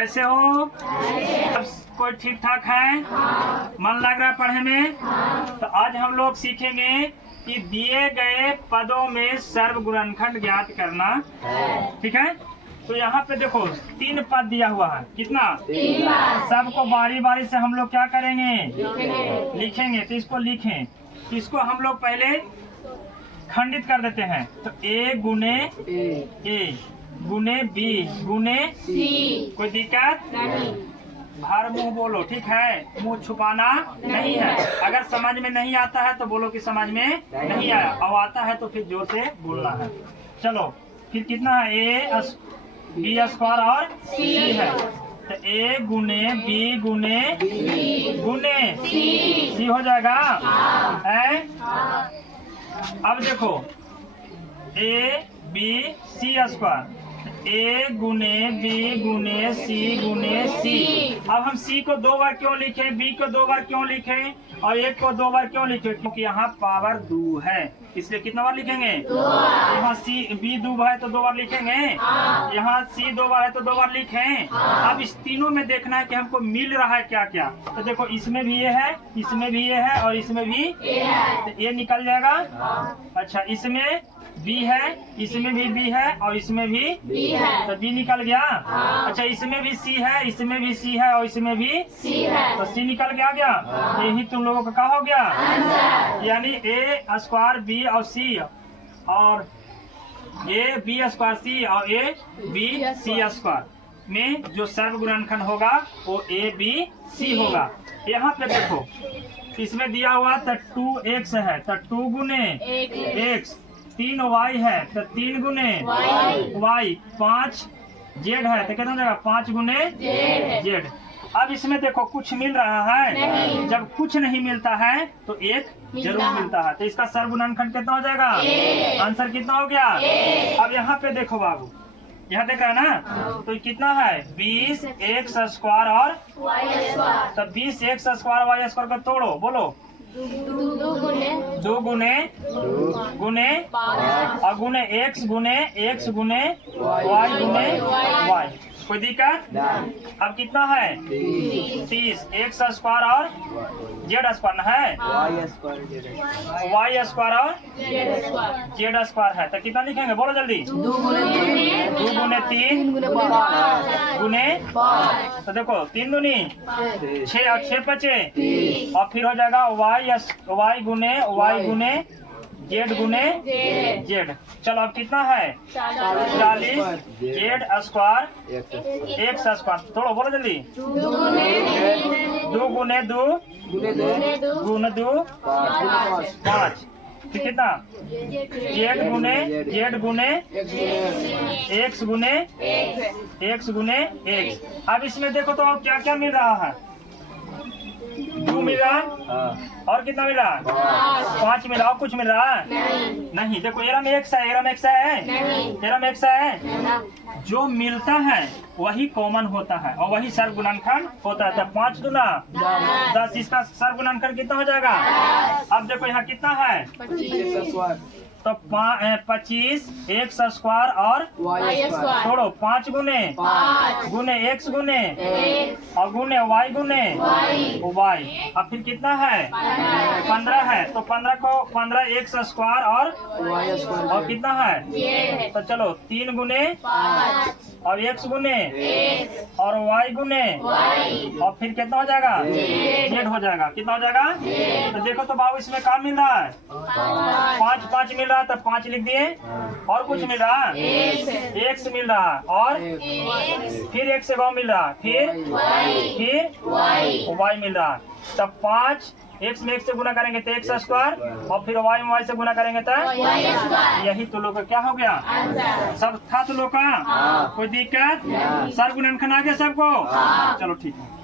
कैसे हो? सब कोई ठीक ठाक है? मन लग रहा है पढ़ने में? तो आज हम लोग सीखेंगे कि दिए गए पदों में सर्व गुणनखंड ज्ञात करना। ठीक है, तो यहाँ पे देखो 3 पद दिया हुआ है। कितना? 3 सबको बारी बारी से हम लोग क्या करेंगे? लिखेंगे। तो इसको लिखें, तो इसको हम लोग पहले खंडित कर देते हैं। तो A गुने A गुने B गुने C। कोई दिक्कत नहीं। बाहर मुंह बोलो, ठीक है? मुंह छुपाना नहीं है। अगर समझ में नहीं आता है तो बोलो कि समझ में नहीं आया, और आता है तो फिर जोर से बोलना है। चलो फिर कितना है? A B स्क्वायर और C है। तो A गुने B गुने गुने C हो जाएगा है। अब देखो A B C square, A गुने B गुने C गुने C। अब हम C को 2 बार क्यों लिखे, B को 2 बार क्यों लिखे और A को 2 बार क्यों लिखे? क्योंकि यहाँ पावर 2 है, इसलिए कितना बार लिखेंगे? 2 बार। यहाँ B 2 बार है तो 2 बार लिखेंगे। यहाँ C 2 बार है तो 2 बार लिखें। अब इस तीनों में देखना है कि हमको मिल रहा है क्या क्या। तो देखो इसमें भी ये है, इसमें भी ये है और इसमें भी तो ये निकल जाएगा। अच्छा, इसमें B है, इसमें भी B है और इसमें भी B है, तो B निकल गया। अच्छा, इसमें भी C है, इसमें भी C है और इसमें भी C है, तो C निकल के आ गया। तो यही तुम लोगों का क्या हो गया? यानी A स्क्वायर B और C और A B स्क्वायर C और A B C स्क्वायर में जो सर्व गुणनखंड होगा वो A B C होगा। यहाँ पे देखो इसमें दिया हुआ तो 2x है, तो 2 गुने x, 3y है तो 3 गुने y, 5 z है तो कितना हो जाएगा? 5 गुने z। अब इसमें देखो कुछ मिल रहा है नहीं। जब कुछ नहीं मिलता है तो एक जरूर मिलता है, तो इसका सर्व गुणनखंड कितना हो जाएगा? आंसर कितना हो गया? अब यहाँ पे देखो बाबू, यहाँ देख रहा है ना? तो कितना है? 20 x स्क्वायर और तो 20 x स्क्वायर y स्क्वायर को तोड़ो, बोलो 2 गुने गुने और गुने x गुने y गुने y। कोई दिक्कत? अब कितना है? 30 x स्क्वायर और z स्क्वायर है, y स्क्वायर और z स्क्वायर है। तो कितना लिखेंगे? बोलो जल्दी। 2 गुने 3 गुने तो देखो 3 दूनी 6 और 6 बचे और फिर हो जाएगा y गुने z गुने z। चलो अब कितना है? 40 z स्क्वायर x स्क्वायर। थोड़ा बोलो जल्दी। 2 गुने 2 गुने 2 5। फिर कितना? z गुने x गुने x। अब इसमें देखो तो क्या क्या मिल रहा है? 2 मिल रहा है और कितना मिल रहा है? 5 मिला और कुछ मिल रहा है? नहीं। देखो एरम x है, एरम x है। जो मिलता है वही कॉमन होता है और वही सर्व गुणनखंड होता है। तो 5 दूना 10, इसका सर्व गुणनखंड कितना हो जाएगा? अब देखो यहाँ कितना है? तो 25 x स्क्वायर और छोड़ो 5 गुने x गुने और गुने y गुने y। अब फिर कितना है? 15 है। तो 15 को 15 x स्क्वायर और कितना है? तो चलो 3 गुने और x गुने और y गुने और फिर कितना हो जाएगा? z हो जाएगा। कितना हो जाएगा? तो देखो तो बाबू इसमें क्या मिल रहा है? 5 मिल रहा है तो 5 लिख दिए और कुछ मिल रहा है? x मिल रहा है और फिर x से y मिल रहा है, फिर y मिल रहा है। तब 5 x में x से गुना करेंगे तो x स्क्वायर और फिर y में y से गुना करेंगे तो यही तो लोग का क्या हो गया? सब था तो लोग का। कोई दिक्कत? सर्व गुणनखंड आ गया सबको? चलो ठीक है।